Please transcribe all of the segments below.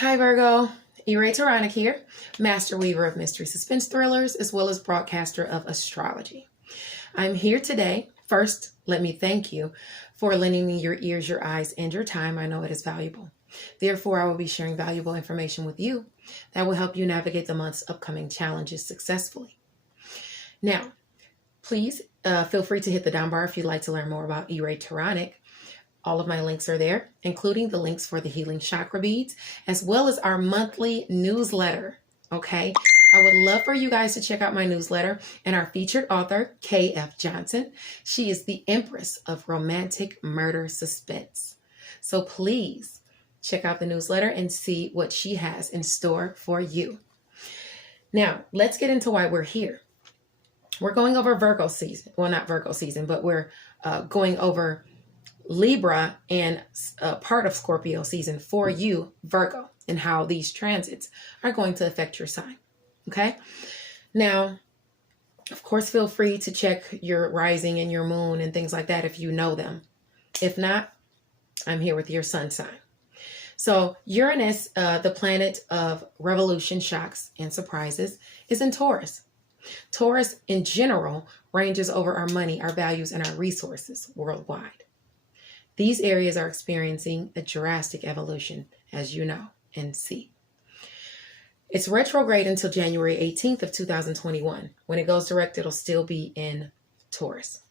Hi Virgo, Enchantress here, master weaver of mystery suspense thrillers, as well as broadcaster of astrology. I'm here today. First, let me thank you for lending me your ears, your eyes, and your time. I know it is valuable. Therefore, I will be sharing valuable information with you that will help you navigate the month's upcoming challenges successfully. Now, please feel free to hit the down bar if you'd like to learn more about Enchantress. All of my links are there, including the links for the healing chakra beads, as well as our monthly newsletter. Okay, I would love for you guys to check out my newsletter and our featured author, K.F. Johnson. She is the Empress of Romantic Murder Suspense. So please check out the newsletter and see what she has in store for you. Now, let's get into why we're here. We're going over Virgo season. Well, not Virgo season, but we're going over Libra and part of Scorpio season for you, Virgo, and how these transits are going to affect your sign. Okay. Now, of course, feel free to check your rising and your moon and things like that if you know them. If not, I'm here with your sun sign. So Uranus, the planet of revolution, shocks, and surprises, is in Taurus. Taurus in general ranges over our money, our values, and our resources worldwide. These areas are experiencing a drastic evolution, as you know and see. It's retrograde until January 18th of 2021. When it goes direct, it'll still be in Taurus.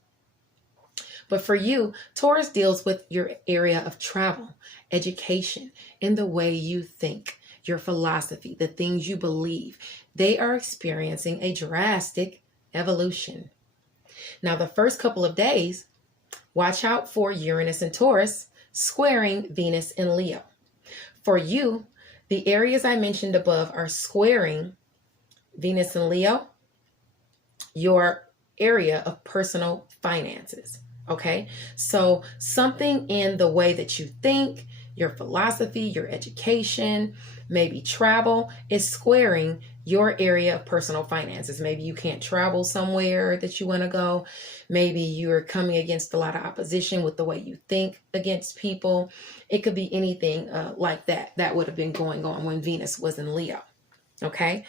But for you, Taurus deals with your area of travel, education, and the way you think, your philosophy, the things you believe. They are experiencing a drastic evolution. Now, the first couple of days, watch out for Uranus and Taurus squaring Venus and Leo. For you, the areas I mentioned above are squaring Venus and Leo, your area of personal finances. Okay, so something in the way that you think, your philosophy, your education, maybe travel is squaring your area of personal finances. Maybe you can't travel somewhere that you want to go. Maybe you're coming against a lot of opposition with the way you think against people. It could be anything like that. That would have been going on when Venus was in Leo. Okay.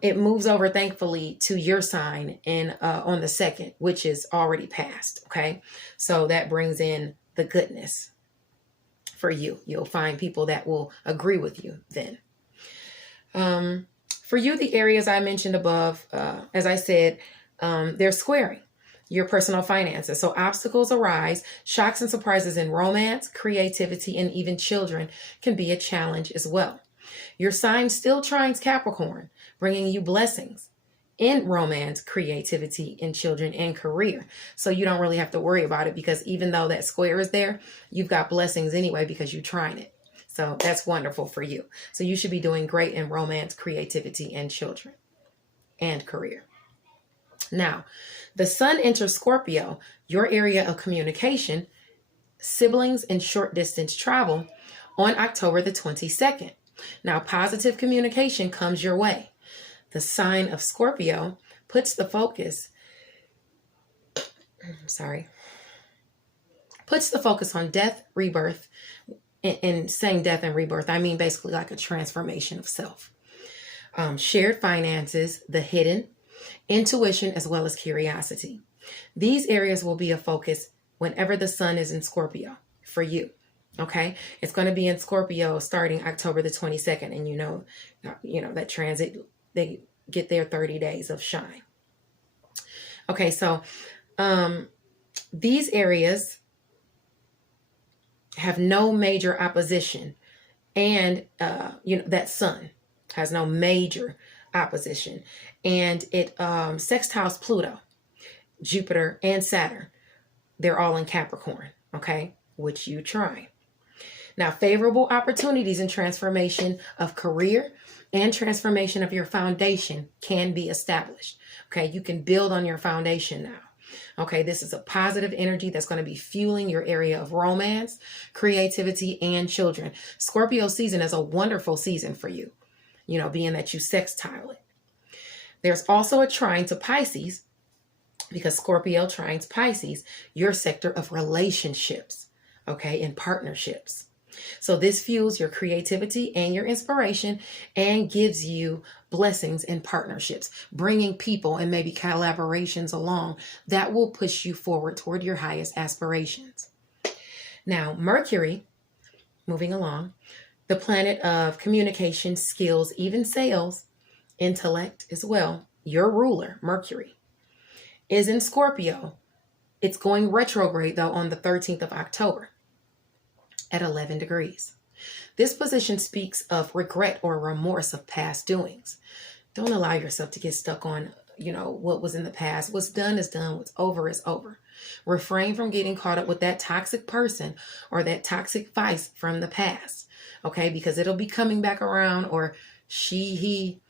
It moves over, thankfully, to your sign and on the 2nd, which is already passed. Okay. So that brings in the goodness for you. You'll find people that will agree with you then. For you, the areas I mentioned above, as I said, they're squaring your personal finances. So obstacles arise, shocks and surprises in romance, creativity, and even children can be a challenge as well. Your sign still trines Capricorn, bringing you blessings in romance, creativity, in children, and career. So you don't really have to worry about it because even though that square is there, you've got blessings anyway because you trine it. So that's wonderful for you. So you should be doing great in romance, creativity, and children, and career. Now, the sun enters Scorpio, your area of communication, siblings, and short distance travel on October the 22nd. Now, positive communication comes your way. The sign of Scorpio puts the focus on death, rebirth. In saying death and rebirth, I mean basically like a transformation of self. Shared finances, the hidden, intuition, as well as curiosity. These areas will be a focus whenever the sun is in Scorpio for you. Okay, it's going to be in Scorpio starting October the 22nd, and you know that transit, they get their 30 days of shine. Okay, so these areas have no major opposition, and that sun has no major opposition, and it sextiles Pluto, Jupiter, and Saturn. They're all in Capricorn, okay, which you trine. Now, favorable opportunities and transformation of career and transformation of your foundation can be established. Okay, you can build on your foundation now. Okay, this is a positive energy that's going to be fueling your area of romance, creativity, and children. Scorpio season is a wonderful season for you, being that you sextile it. There's also a trine to Pisces, because Scorpio trines Pisces, your sector of relationships, okay, and partnerships. So this fuels your creativity and your inspiration and gives you blessings and partnerships, bringing people and maybe collaborations along that will push you forward toward your highest aspirations. Now, Mercury, moving along, the planet of communication, skills, even sales, intellect as well, your ruler, Mercury, is in Scorpio. It's going retrograde, though, on the 13th of October at 11 degrees. This position speaks of regret or remorse of past doings. Don't allow yourself to get stuck on, what was in the past. What's done is done. What's over is over. Refrain from getting caught up with that toxic person or that toxic vice from the past, okay? Because it'll be coming back around, or he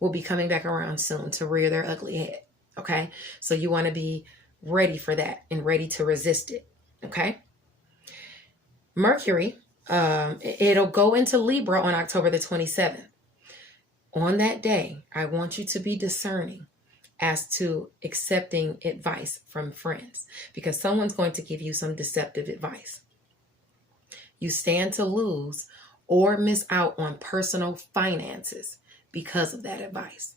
will be coming back around soon to rear their ugly head, okay? So you want to be ready for that and ready to resist it, okay? Mercury, it'll go into Libra on October the 27th. On that day, I want you to be discerning as to accepting advice from friends, because someone's going to give you some deceptive advice. You stand to lose or miss out on personal finances because of that advice,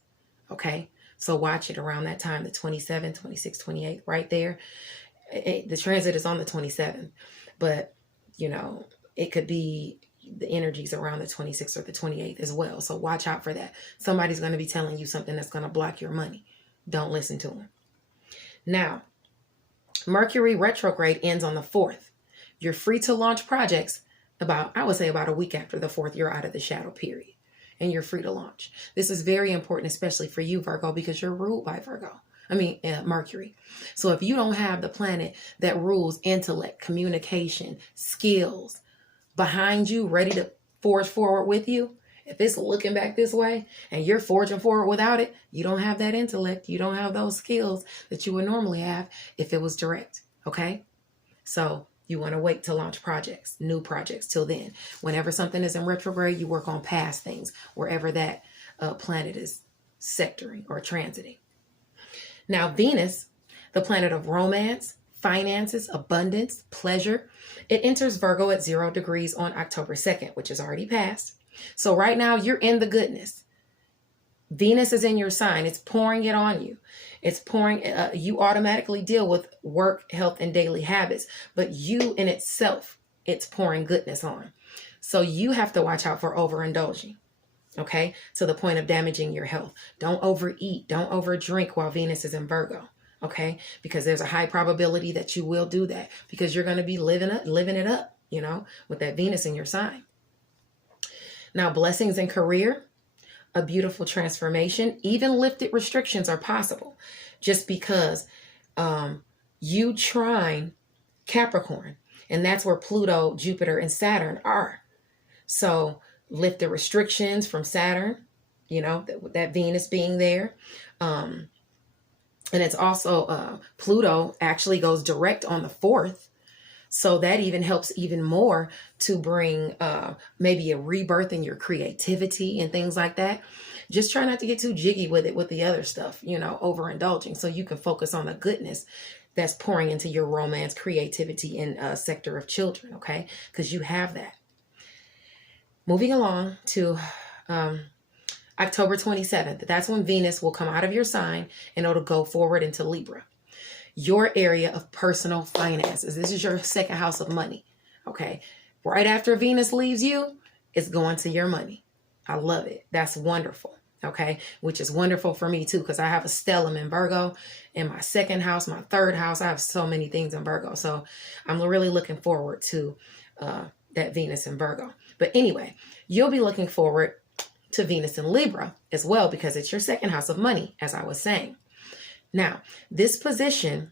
okay? So watch it around that time, the 27th, 26th, 28th, right there. The transit is on the 27th, but it could be the energies around the 26th or the 28th as well. So watch out for that. Somebody's going to be telling you something that's going to block your money. Don't listen to them. Now, Mercury retrograde ends on the 4th. You're free to launch projects about a week after the 4th. You're out of the shadow period and you're free to launch. This is very important, especially for you, Virgo, because you're ruled by Mercury. So if you don't have the planet that rules intellect, communication, skills behind you, ready to forge forward with you, if it's looking back this way and you're forging forward without it, you don't have that intellect. You don't have those skills that you would normally have if it was direct. Okay. So you want to wait to launch projects, new projects till then. Whenever something is in retrograde, you work on past things, wherever that planet is sectoring or transiting. Now, Venus, the planet of romance, finances, abundance, pleasure, it enters Virgo at 0 degrees on October 2nd, which is already passed. So right now you're in the goodness. Venus is in your sign. It's pouring it on you. It's pouring, you automatically deal with work, health, and daily habits, but you in itself, it's pouring goodness on. So you have to watch out for overindulging. Okay, to the point of damaging your health. Don't overeat. Don't overdrink while Venus is in Virgo. Okay, because there's a high probability that you will do that because you're going to be living it up, with that Venus in your sign. Now, blessings in career, a beautiful transformation. Even lifted restrictions are possible just because you trine Capricorn, and that's where Pluto, Jupiter, and Saturn are. So lift the restrictions from Saturn, that Venus being there. And it's also Pluto actually goes direct on the 4th. So that even helps even more to bring maybe a rebirth in your creativity and things like that. Just try not to get too jiggy with it with the other stuff, overindulging, so you can focus on the goodness that's pouring into your romance, creativity, and sector of children, okay? Because you have that. Moving along to October 27th, that's when Venus will come out of your sign and it'll go forward into Libra. Your area of personal finances. This is your second house of money, okay? Right after Venus leaves you, it's going to your money. I love it. That's wonderful, okay? Which is wonderful for me too, because I have a stellium in Virgo in my second house, my third house. I have so many things in Virgo. So I'm really looking forward to that Venus in Virgo. But anyway, you'll be looking forward to Venus in Libra as well because it's your second house of money, as I was saying. Now, this position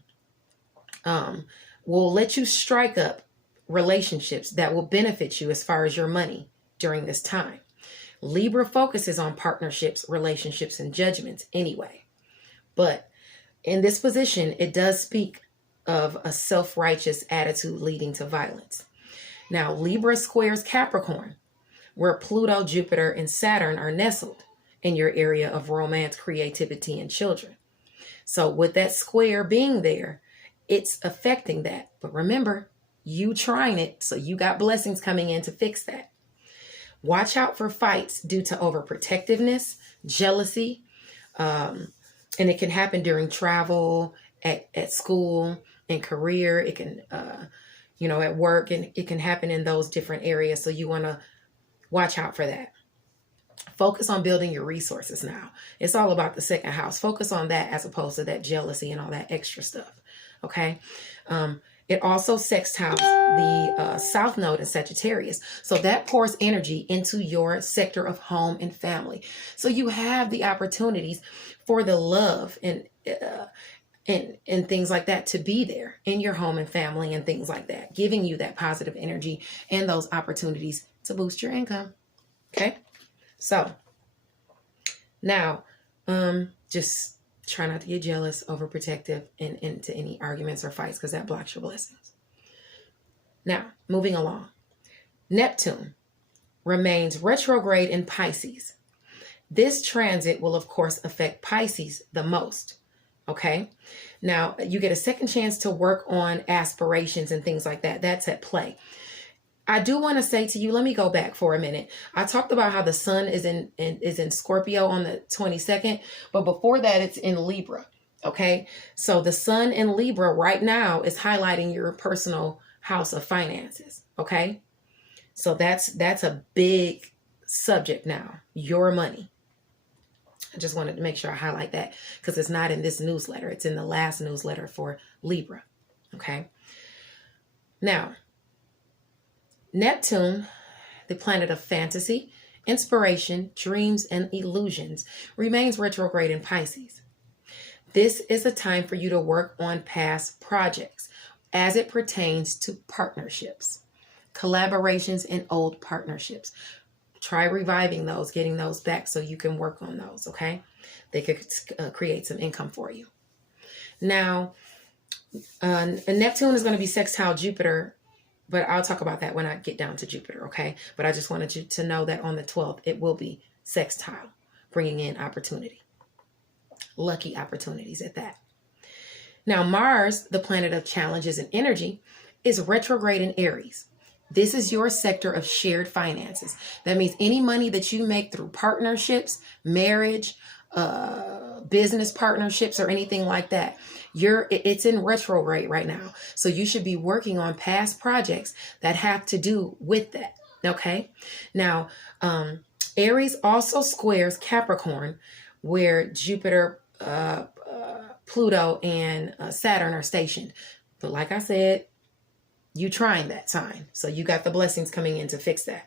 will let you strike up relationships that will benefit you as far as your money during this time. Libra focuses on partnerships, relationships, and judgments anyway. But in this position, it does speak of a self-righteous attitude leading to violence. Now, Libra squares Capricorn, where Pluto, Jupiter, and Saturn are nestled in your area of romance, creativity, and children. So with that square being there, it's affecting that. But remember, You trying it, so you got blessings coming in to fix that. Watch out for fights due to overprotectiveness, jealousy, and it can happen during travel, at school, in career. It can, at work, and it can happen in those different areas. So you want to watch out for that. Focus on building your resources now. It's all about the second house. Focus on that as opposed to that jealousy and all that extra stuff. Okay. It also sextiles the South Node in Sagittarius. So that pours energy into your sector of home and family. So you have the opportunities for the love and things like that to be there in your home and family and things like that, giving you that positive energy and those opportunities to boost your income. Okay. So now, just try not to get jealous, overprotective, and into any arguments or fights, because that blocks your blessings. Now, moving along. Neptune remains retrograde in Pisces. This transit will, of course, affect Pisces the most. Okay. Now, you get a second chance to work on aspirations and things like that. That's at play. I do want to say to you, let me go back for a minute. I talked about how the sun is in Scorpio on the 22nd, but before that it's in Libra. Okay. So the sun in Libra right now is highlighting your personal house of finances. Okay. So that's a big subject now, your money. I just wanted to make sure I highlight that because it's not in this newsletter. It's in the last newsletter for Libra. Okay. Now, Neptune, the planet of fantasy, inspiration, dreams, and illusions, remains retrograde in Pisces. This is a time for you to work on past projects as it pertains to partnerships, collaborations, and old partnerships. Try reviving those, getting those back so you can work on those, okay? They could create some income for you. Now, Neptune is going to be sextile Jupiter, but I'll talk about that when I get down to Jupiter, okay? But I just wanted you to know that on the 12th, it will be sextile, bringing in opportunity. Lucky opportunities at that. Now, Mars, the planet of challenges and energy, is retrograde in Aries. This is your sector of shared finances. That means any money that you make through partnerships, marriage, business partnerships, or anything like that, it's in retrograde right now. So you should be working on past projects that have to do with that. Okay. Now, Aries also squares Capricorn, where Jupiter, Pluto, and Saturn are stationed. But like I said, you trying that sign. So you got the blessings coming in to fix that.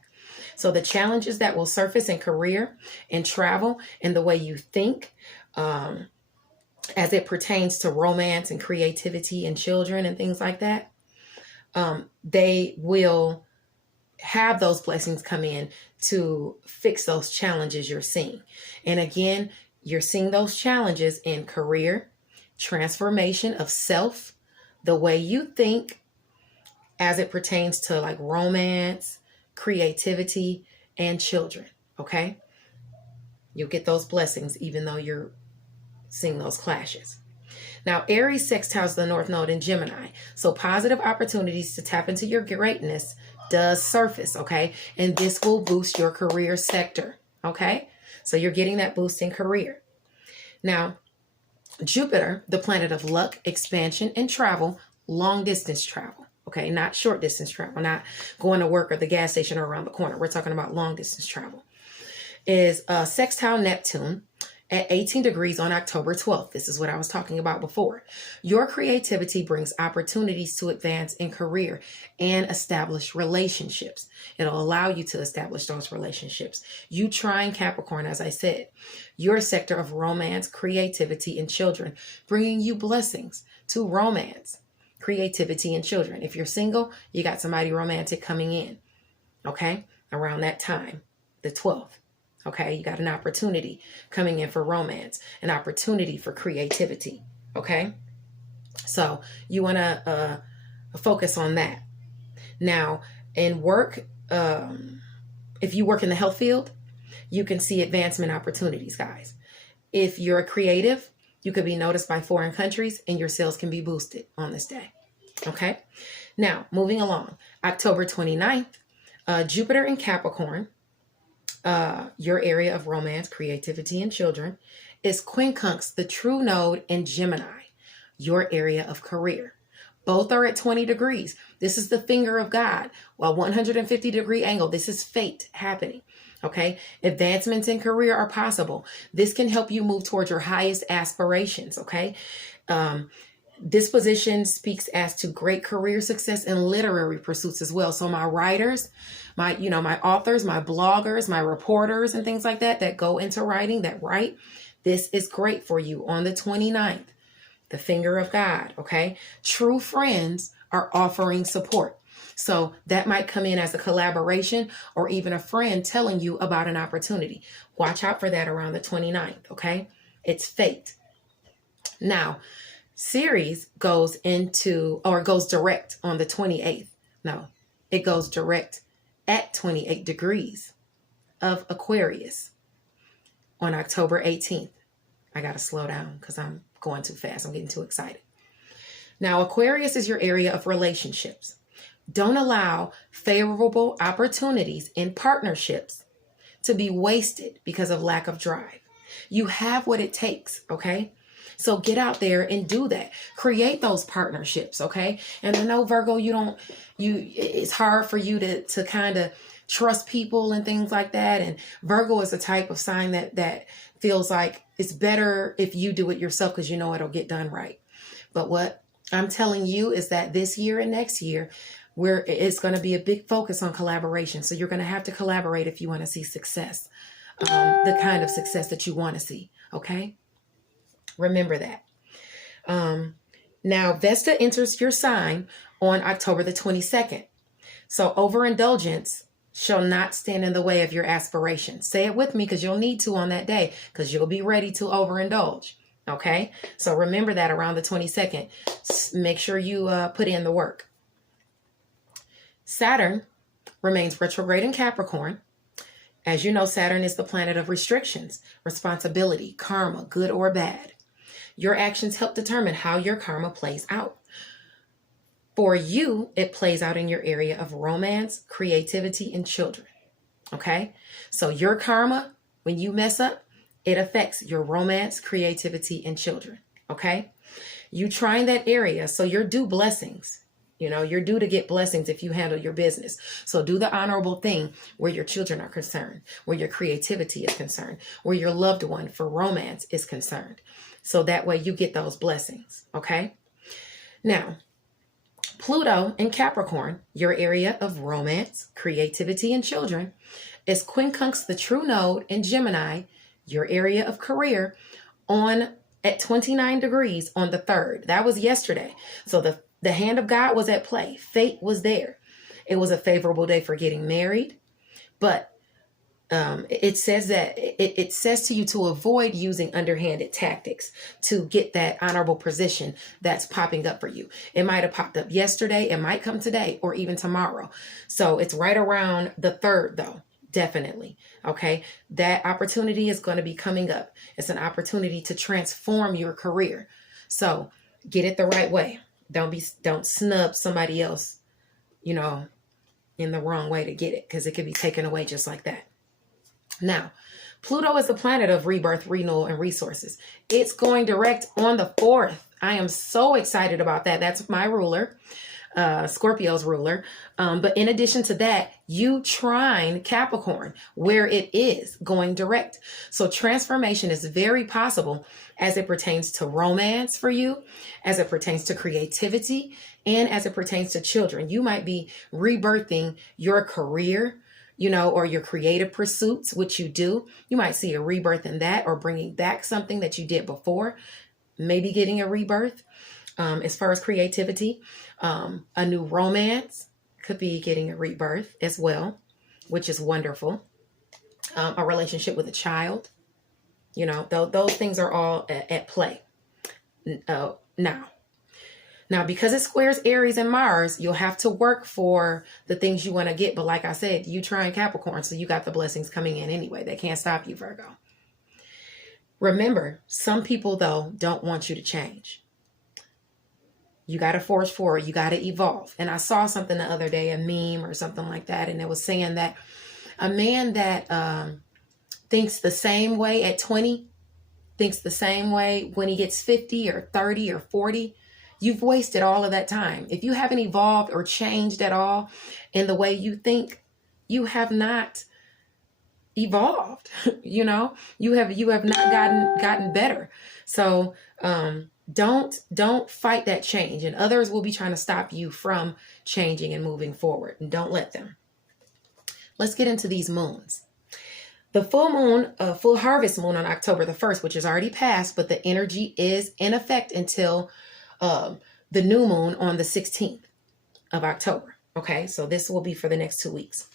So the challenges that will surface in career and travel and the way you think, as it pertains to romance and creativity and children and things like that, they will have those blessings come in to fix those challenges you're seeing. And again, you're seeing those challenges in career, transformation of self, the way you think, as it pertains to like romance, creativity, and children. Okay. You'll get those blessings even though you're seeing those clashes. Now, Aries sextiles the North Node in Gemini. So positive opportunities to tap into your greatness does surface. Okay. And this will boost your career sector. Okay. So you're getting that boost in career. Now, Jupiter, the planet of luck, expansion, and travel, long distance travel. Okay, not short distance travel, not going to work or the gas station or around the corner. We're talking about long distance travel. Is sextile Neptune at 18 degrees on October 12th. This is what I was talking about before. Your creativity brings opportunities to advance in career and establish relationships. It'll allow you to establish those relationships. You trying Capricorn, as I said, your sector of romance, creativity, and children, bringing you blessings to romance, creativity, and children. If you're single, you got somebody romantic coming in, okay, around that time, the 12th. Okay, you got an opportunity coming in for romance, an opportunity for creativity. Okay, so you want to focus on that. Now, in work, if you work in the health field, you can see advancement opportunities, guys. If you're a creative, you could be noticed by foreign countries and your sales can be boosted on this day. Okay. Now, moving along, October 29th, Jupiter in Capricorn, your area of romance, creativity, and children, is quincunx the true node in Gemini, your area of career. Both are at 20 degrees. This is the finger of God. Well, 150-degree angle. This is fate happening. Okay. Advancements in career are possible. This can help you move towards your highest aspirations. Okay. This position speaks as to great career success and literary pursuits as well. So my writers, my authors, my bloggers, my reporters and things like that go into writing, that write, this is great for you on the 29th. The finger of God, okay? True friends are offering support. So that might come in as a collaboration or even a friend telling you about an opportunity. Watch out for that around the 29th, okay? It's fate. Now, Ceres goes direct on the 28th. No, it goes direct at 28 degrees of Aquarius on October 18th. I got to slow down because I'm going too fast. I'm getting too excited. Now, Aquarius is your area of relationships. Don't allow favorable opportunities in partnerships to be wasted because of lack of drive. You have what it takes, okay? So get out there and do that. Create those partnerships, okay? And I know, Virgo, it's hard for you to kind of trust people and things like that. And Virgo is the type of sign that feels like it's better if you do it yourself because you know it'll get done right. But what I'm telling you is that this year and next year, it's going to be a big focus on collaboration. So you're going to have to collaborate if you want to see success, the kind of success that you want to see. Okay. Remember that. Now, Vesta enters your sign on October the 22nd. So overindulgence shall not stand in the way of your aspirations. Say it with me because you'll need to on that day because you'll be ready to overindulge. Okay. So remember that around the 22nd. Make sure you put in the work. Saturn remains retrograde in Capricorn. As you know, Saturn is the planet of restrictions, responsibility, karma, good or bad. Your actions help determine how your karma plays out. For you, it plays out in your area of romance, creativity, and children. Okay? So your karma, when you mess up, it affects your romance, creativity, and children. Okay? You try in that area, so you're due blessings. You're due to get blessings if you handle your business. So do the honorable thing where your children are concerned, where your creativity is concerned, where your loved one for romance is concerned. So that way you get those blessings. Okay? Now, Pluto in Capricorn, your area of romance, creativity, and children, is quincunx the true node in Gemini, your area of career, at 29 degrees on the 3rd. That was yesterday. So the hand of God was at play. Fate was there. It was a favorable day for getting married, but it says that it says to you to avoid using underhanded tactics to get that honorable position that's popping up for you. It might have popped up yesterday. It might come today or even tomorrow. So it's right around the 3rd though. Definitely. Okay. That opportunity is going to be coming up. It's an opportunity to transform your career. So get it the right way. Don't snub somebody else, in the wrong way to get it, because it could be taken away just like that. Now, Pluto is the planet of rebirth, renewal, and resources. It's going direct on the 4th. I am so excited about that. That's my ruler, Scorpio's ruler. But in addition to that, you trine Capricorn, where it is going direct. So transformation is very possible as it pertains to romance for you, as it pertains to creativity, and as it pertains to children. You might be rebirthing your career, or your creative pursuits, which you do. You might see a rebirth in that, or bringing back something that you did before, maybe getting a rebirth. As far as creativity, a new romance could be getting a rebirth as well, which is wonderful. A relationship with a child, those things are all at play. Now, because it squares Aries and Mars, you'll have to work for the things you want to get. But like I said, you try in Capricorn, so you got the blessings coming in anyway. They can't stop you, Virgo. Remember, some people, though, don't want you to change. You got to forge forward. You got to evolve. And I saw something the other day, a meme or something like that. And it was saying that a man that thinks the same way at 20, thinks the same way when he gets 50 or 30 or 40, you've wasted all of that time. If you haven't evolved or changed at all in the way you think, you have not evolved. You know, you have not gotten better. So don't fight that change, and others will be trying to stop you from changing and moving forward, and don't let them. Let's get into these moons. The full moon, full harvest moon on October the 1st, which is already passed, but the energy is in effect until the new moon on the 16th of October. Okay, so this will be for the next 2 weeks.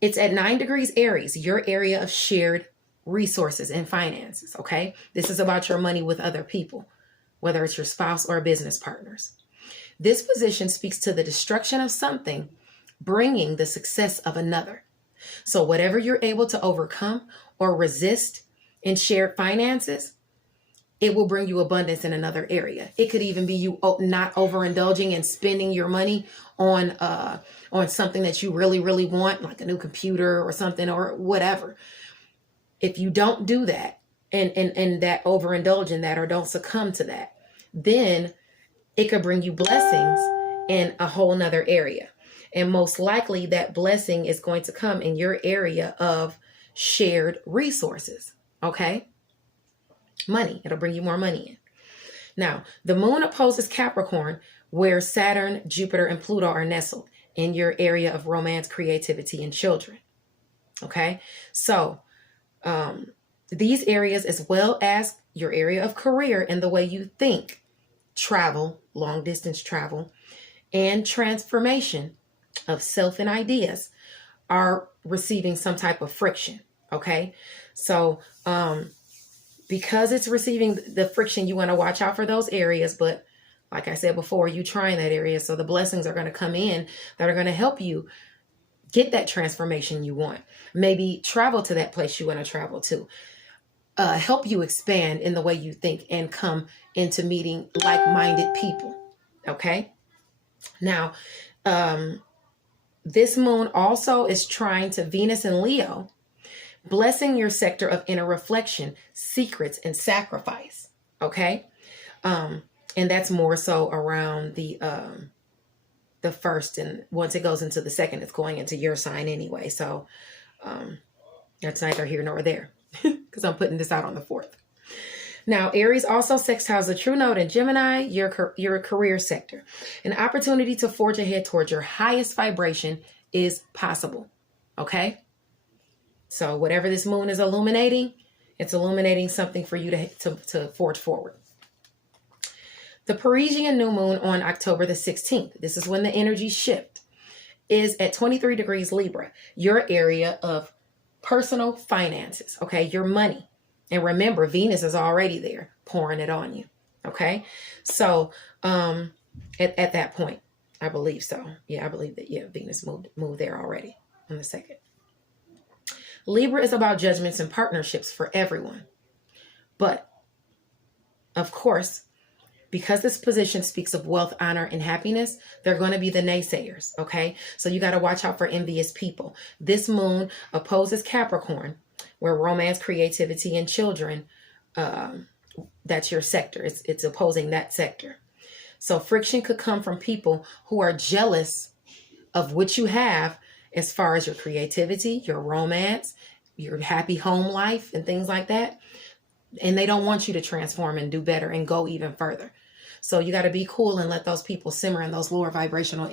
It's at 9 degrees Aries, your area of shared resources and finances. Okay, this is about your money with other people, whether it's your spouse or business partners. This position speaks to the destruction of something, bringing the success of another. So whatever you're able to overcome or resist in shared finances, it will bring you abundance in another area. It could even be you not overindulging and spending your money on something that you really, really want, like a new computer or something or whatever. If you don't do that and that overindulge in that or don't succumb to that, then it could bring you blessings in a whole nother area. And most likely that blessing is going to come in your area of shared resources. Okay? Money. It'll bring you more money in. Now, the moon opposes Capricorn, where Saturn, Jupiter, and Pluto are nestled in your area of romance, creativity, and children. Okay? So, these areas, as well as your area of career and the way you think, travel, long distance travel, and transformation of self and ideas are receiving some type of friction. Okay. So, because it's receiving the friction, you want to watch out for those areas. But like I said before, you try in that area. So the blessings are going to come in that are going to help you get that transformation you want. Maybe travel to that place you want to travel to. Help you expand in the way you think and come into meeting like-minded people. Okay. Now, this moon also is trying to Venus and Leo, blessing your sector of inner reflection, secrets, and sacrifice. Okay. And that's more so around the first, and once it goes into the second, it's going into your sign anyway. So, that's neither here nor there because I'm putting this out on the 4th. Now, Aries also sextiles the true node in Gemini, your career sector. An opportunity to forge ahead towards your highest vibration is possible. Okay? So whatever this moon is illuminating, it's illuminating something for you to forge forward. The Parisian new moon on October the 16th, this is when the energy shift, is at 23 degrees Libra, your area of personal finances. Okay? Your money. And remember, Venus is already there, pouring it on you. Okay. So, at that point, I believe so. Yeah, I believe that, Venus moved there already on the 2nd. Libra is about judgments and partnerships for everyone. But, of course, because this position speaks of wealth, honor, and happiness, they're going to be the naysayers. Okay. So you got to watch out for envious people. This moon opposes Capricorn, where romance, creativity, and children, that's your sector. It's opposing that sector. So friction could come from people who are jealous of what you have as far as your creativity, your romance, your happy home life, and things like that. And they don't want you to transform and do better and go even further. So you got to be cool and let those people simmer in those lower vibrational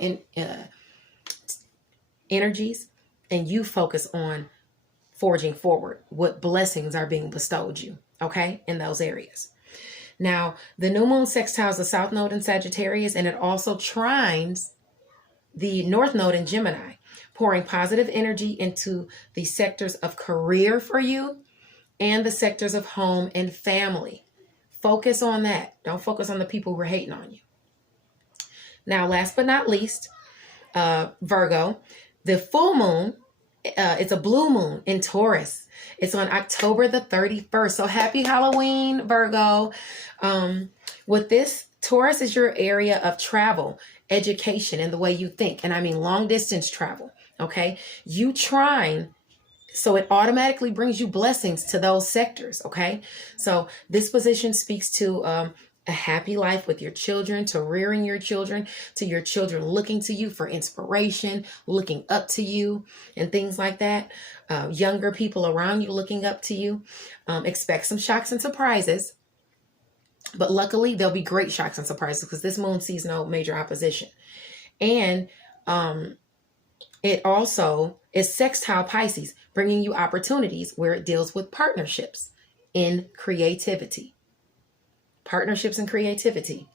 energies, and you focus on forging forward what blessings are being bestowed you, okay, in those areas. Now, the new moon sextiles the south node in Sagittarius, and it also trines the north node in Gemini, pouring positive energy into the sectors of career for you and the sectors of home and family. Focus on that. Don't focus on the people who are hating on you. Now, last but not least, Virgo, the full moon, it's a blue moon in Taurus. It's on October the 31st. So happy Halloween, Virgo. What this Taurus is your area of travel, education, and the way you think. And I mean long distance travel. Okay. You trine, so it automatically brings you blessings to those sectors. Okay. So this position speaks to a happy life with your children, to rearing your children, to your children looking to you for inspiration, looking up to you, and things like that. Younger people around you looking up to you. Expect some shocks and surprises. But luckily, there'll be great shocks and surprises because this moon sees no major opposition. And it also is sextile Pisces, bringing you opportunities where it deals with partnerships in creativity. Partnerships and creativity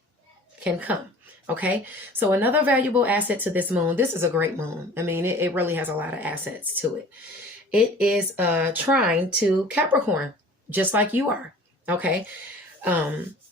can come. Okay. So another valuable asset to this moon, this is a great moon. I mean, it really has a lot of assets to it. It is trine to Capricorn, just like you are. Okay.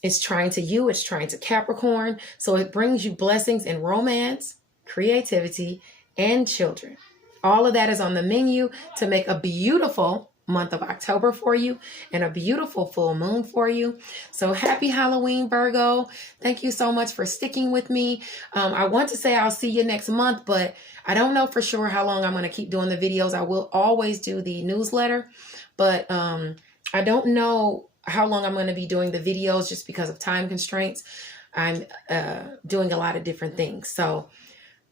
It's trine to you. It's trine to Capricorn. So it brings you blessings in romance, creativity, and children. All of that is on the menu to make a beautiful month of October for you and a beautiful full moon for you. So happy Halloween, Virgo. Thank you so much for sticking with me. I want to say I'll see you next month, but I don't know for sure how long I'm going to keep doing the videos. I will always do the newsletter, but I don't know how long I'm going to be doing the videos just because of time constraints. I'm doing a lot of different things. So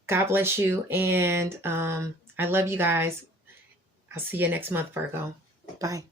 God bless you. And I love you guys. I'll see you next month, Virgo. Bye.